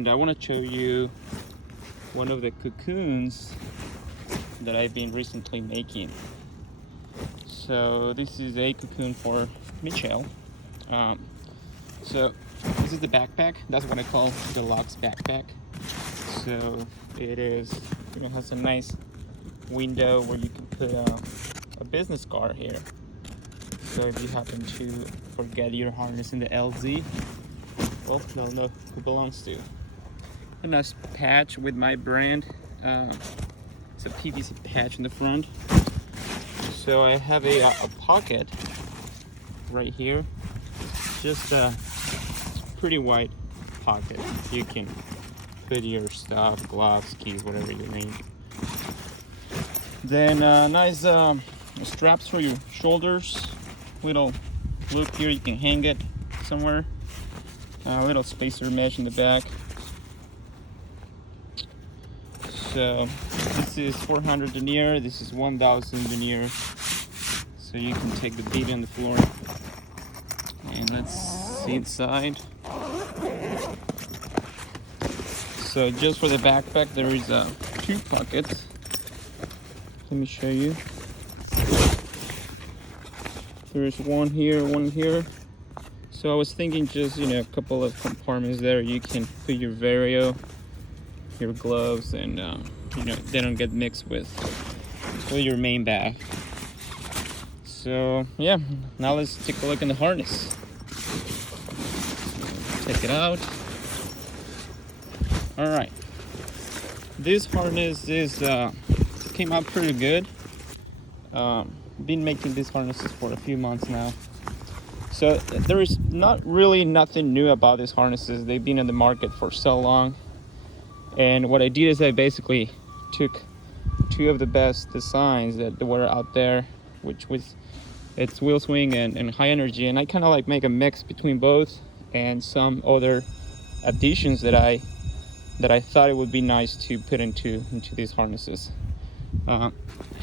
And I want to show you one of the cocoons that I've been recently making. So this is a cocoon for Michelle. So this is the backpack. That's what I call the Lux backpack. So it is, has a nice window where you can put a business card here. So if you happen to forget your harness in the LZ, well, they'll know who belongs to. A nice patch with my brand. It's a PVC patch in the front. So I have a pocket right here. Just a pretty wide pocket. You can put your stuff, gloves, keys, whatever you need. Then nice straps for your shoulders. Little loop here, you can hang it somewhere. A little spacer mesh in the back. So this is 400 denier, this is 1000 denier. So you can take the bead on the floor. And let's see inside. So just for the backpack, there is two pockets. Let me show you. There's one here, one here. So I was thinking just, a couple of compartments there. You can put your Vario, your gloves, and they don't get mixed with your main bag. So yeah, now let's take a look in the harness. Take it out. All right, this harness came out pretty good. Been making these harnesses for a few months now. So there is not really nothing new about these harnesses. They've been in the market for so long. And what I did is I basically took two of the best designs that were out there, which was it's wheel swing and high energy, and I kind of like make a mix between both and some other additions that I thought it would be nice to put into these harnesses. I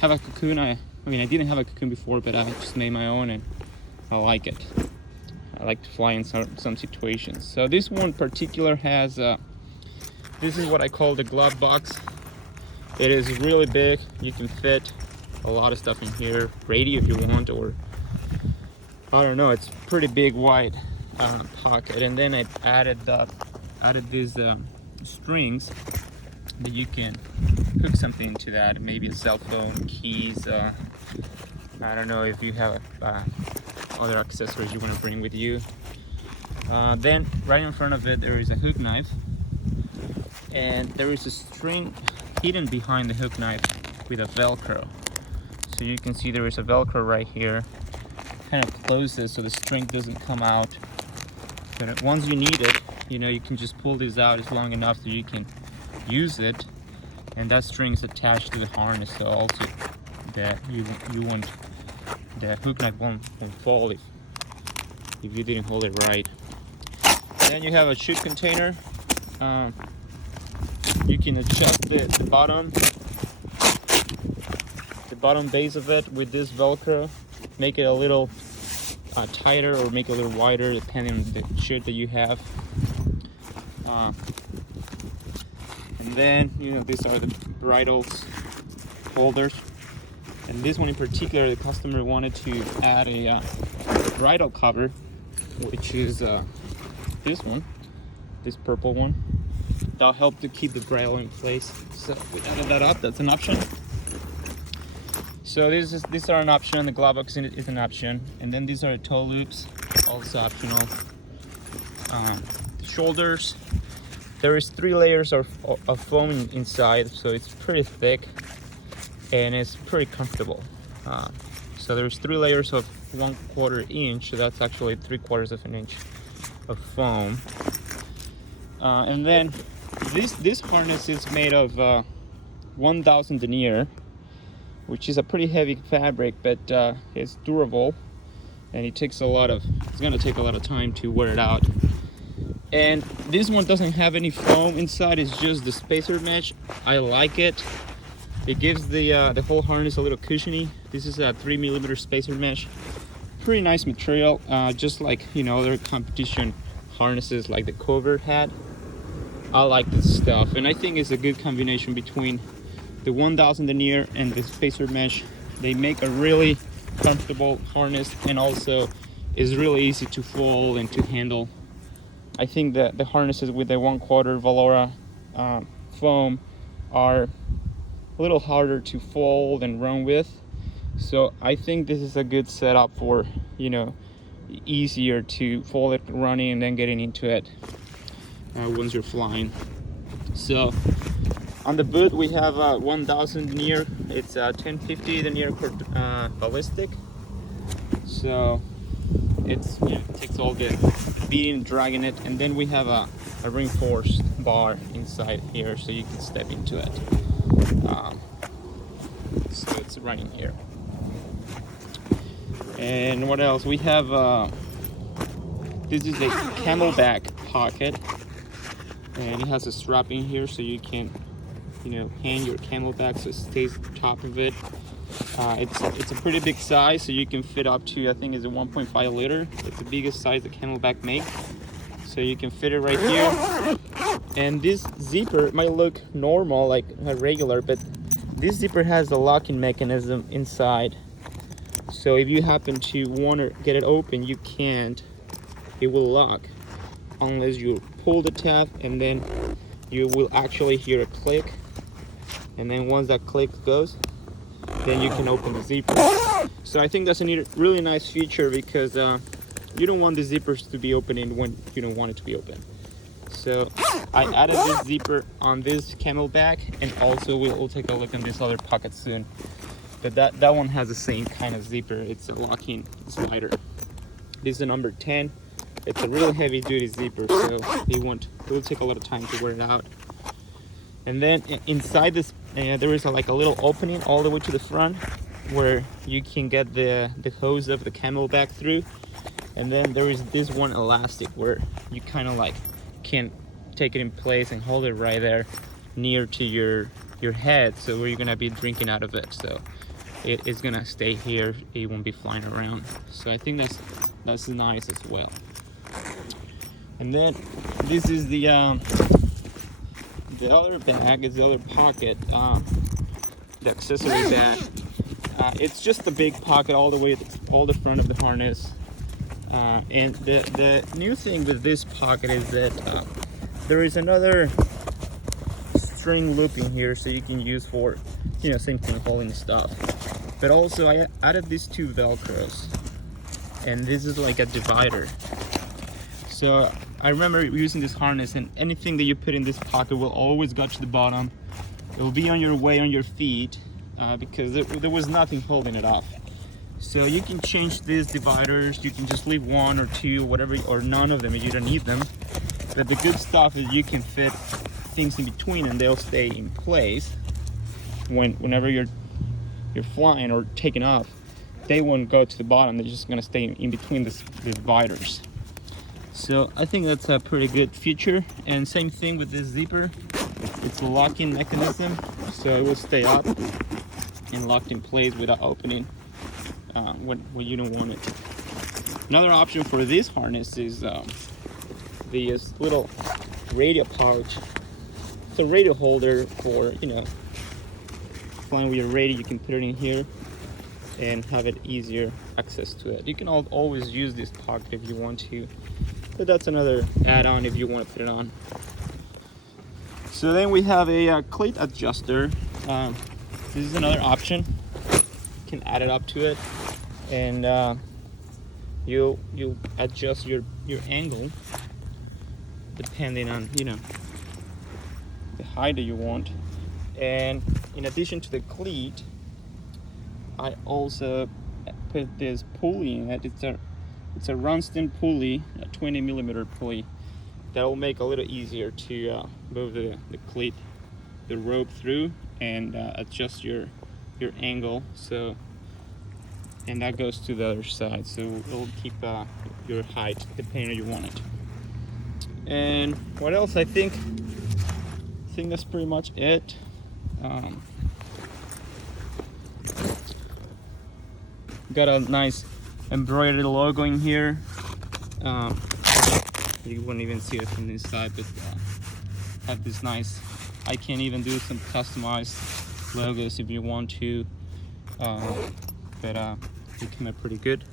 have a Cocoon. I mean, I didn't have a Cocoon before, but I just made my own, and I like it. I like to fly in some situations. So this one particular has this is what I call the glove box. It is really big. You can fit a lot of stuff in here, radio if you want, or I don't know. It's pretty big, wide pocket. And then I added these strings that you can hook something into that. Maybe a cell phone, keys. I don't know if you have other accessories you want to bring with you. Then right in front of it there is a hook knife, and there is a string hidden behind the hook knife with a Velcro. So you can see there is a Velcro right here, kind of closes so the string doesn't come out. But once you need it, you can just pull this out. It's long enough so you can use it, and that string is attached to the harness, so also that you want the hook knife won't fall if you didn't hold it right. Then you have a chute container. You can adjust the bottom base of it with this Velcro, make it a little tighter or make it a little wider depending on the chute that you have. And then these are the bridles holders, and this one in particular, the customer wanted to add a bridle cover, which is this one, this purple one. That'll help to keep the bridle in place. So we added that up. That's an option. So these are an option. The glove box is an option, and then these are the toe loops, also optional. The shoulders. There is 3 layers of foam inside, so it's pretty thick and it's pretty comfortable. So there's 3 layers of 1/4 inch, so that's actually 3/4 of an inch of foam. And then this harness is made of 1000 denier, which is a pretty heavy fabric, but it's durable, and it's gonna take a lot of time to wear it out. And this one doesn't have any foam inside, it's just the spacer mesh. I like it. It gives the whole harness a little cushiony. This is a 3mm spacer mesh. Pretty nice material, just like other competition harnesses like the Cover had. I like this stuff, and I think it's a good combination between the 1000 denier and the spacer mesh. They make a really comfortable harness, and also is really easy to fold and to handle. I think that the harnesses with the 1/4 Valora foam are a little harder to fold and run with. So I think this is a good setup for, you know, easier to fold it running and then getting into it once you're flying. So on the boot we have a 1000 denier. It's a 1050 denier ballistic. So it's, you know, it takes all the beating and dragging it, and then we have a reinforced bar inside here so you can step into it. So it's running here. And what else? We have this is a camelback pocket, and it has a strap in here so you can, you know, hang your camelback so it stays on top of it. It's a pretty big size, so you can fit up to, I think it's a 1.5 liter. It's the biggest size the camelback makes, so you can fit it right here. And this zipper might look normal, like a regular, but this zipper has a locking mechanism inside. So if you happen to want to get it open, you can't. It will lock unless you pull the tab, and then you will actually hear a click. And then once that click goes, then you can open the zipper. So I think that's a really nice feature, because you don't want the zippers to be opening when you don't want it to be open. So I added this zipper on this camelback, and also we'll take a look at this other pocket soon. But that one has the same kind of zipper. It's a locking slider. This is a number 10. It's a real heavy duty zipper, so it will take a lot of time to wear it out. And then inside this, there is like a little opening all the way to the front where you can get the hose of the camelback through. And then there is this one elastic where you kind of like can take it in place and hold it right there near to your head, so where you're gonna be drinking out of it. So it is gonna stay here, it won't be flying around. So I think that's nice as well. And then this is the other bag, is the other pocket, the accessory bag. It's just a big pocket all the way to all the front of the harness. And the new thing with this pocket is that there is another string loop in here, so you can use for, you know, same thing, holding stuff. But also I added these two Velcros, and this is like a divider. So I remember using this harness, and anything that you put in this pocket will always go to the bottom. It will be on your way on your feet, because there was nothing holding it off. So you can change these dividers. You can just leave one or two, whatever, or none of them if you don't need them. But the good stuff is you can fit things in between, and they'll stay in place. Whenever you're flying or taking off, they won't go to the bottom. They're just gonna stay in between the dividers. So I think that's a pretty good feature. And same thing with this zipper. It's a locking mechanism, so it will stay up and locked in place without opening when you don't want it. Another option for this harness is this little radio pouch. It's a radio holder for, you know, flying with your radio. You can put it in here and have it easier access to it. You can always use this pocket if you want to, but that's another add-on if you want to put it on. So then we have a cleat adjuster. This is another option. You can add it up to it, and you adjust your angle depending on, you know, the height that you want. And in addition to the cleat, I also put this pulley in it. It's a Runston pulley, a 20 millimeter pulley. That will make it a little easier to move the cleat, the rope through, and adjust your angle. So, and that goes to the other side, so it'll keep your height depending on you want it. And what else? I think that's pretty much it. Got a nice embroidered logo in here. You wouldn't even see it from the inside, but have this nice, I can even do some customized logos if you want to, but they come out pretty good.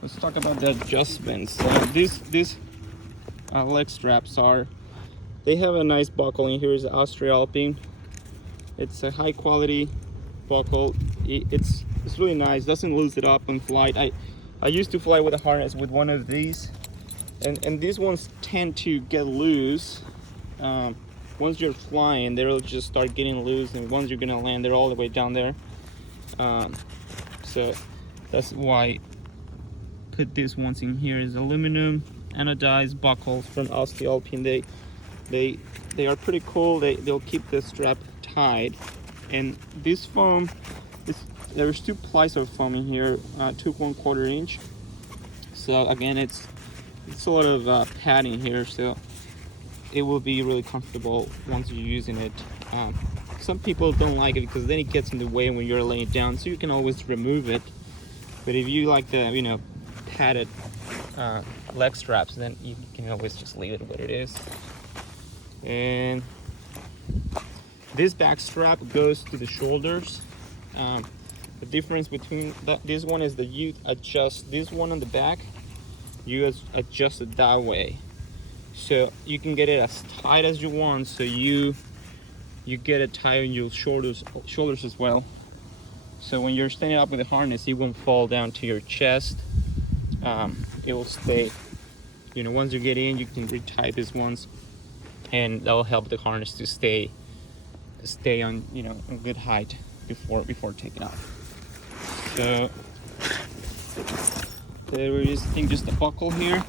Let's talk about the adjustments. These leg straps they have a nice buckle in here. Is Australpine. It's a high quality buckle. It's really nice. Doesn't lose it up on flight. I used to fly with a harness with one of these, and these ones tend to get loose. Once you're flying, they'll just start getting loose, and once you're gonna land, they're all the way down there. So that's why I put these ones in here. Is aluminum anodized buckles from Australpine. They are pretty cool. They'll keep the strap tied, and this foam, there's 2 plies of foam in here, 2 1/4 inch. So again, it's a lot of padding here, so it will be really comfortable once you're using it. Some people don't like it because then it gets in the way when you're laying down, so you can always remove it. But if you like the padded leg straps, then you can always just leave it where it is. And this back strap goes to the shoulders. The difference between this one is that you adjust this one on the back, you adjust it that way, so you can get it as tight as you want, so you get it tight on your shoulders as well. So when you're standing up with the harness, it won't fall down to your chest. It will stay. Once you get in, you can retie these ones, and that will help the harness to stay on a good height before taking off. So there is, I think, just a buckle here.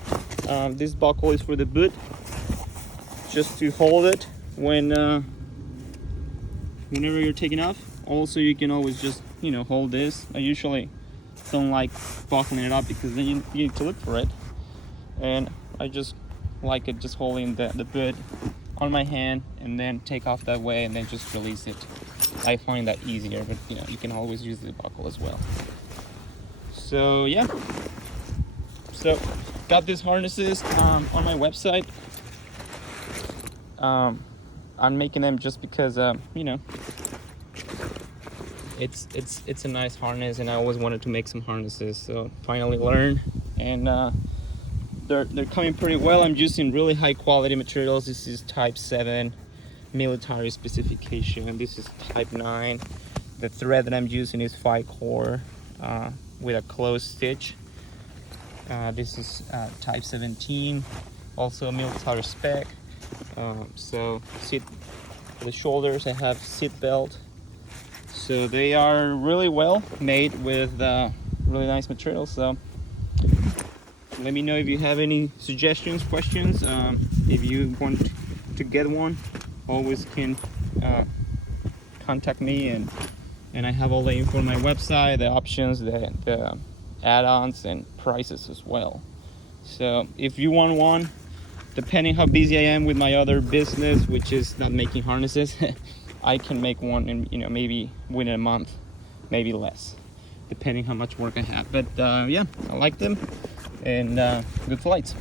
This buckle is for the boot, just to hold it whenever you're taking off. Also, you can always just hold this. I usually don't like buckling it up because then you need to look for it, and I just like it just holding the boot on my hand and then take off that way and then just release it. I find that easier, but you can always use the buckle as well. So yeah, so got these harnesses on my website. I'm making them just because it's a nice harness, and I always wanted to make some harnesses, so finally learned, and they're coming pretty well. I'm using really high quality materials. This is type 7 military specification. This is type 9. The thread that I'm using is 5-core with a closed stitch. This is type 17, also a military spec. So for the shoulders, I have seat belt. So they are really well made with really nice materials. So let me know if you have any suggestions, questions. If you want to get one, always can contact me, and I have all the info on my website, the options, the add-ons, and prices as well. So if you want one, depending how busy I am with my other business, which is not making harnesses, I can make one in maybe within a month, maybe less, depending how much work I have. But yeah, I like them, and good flights.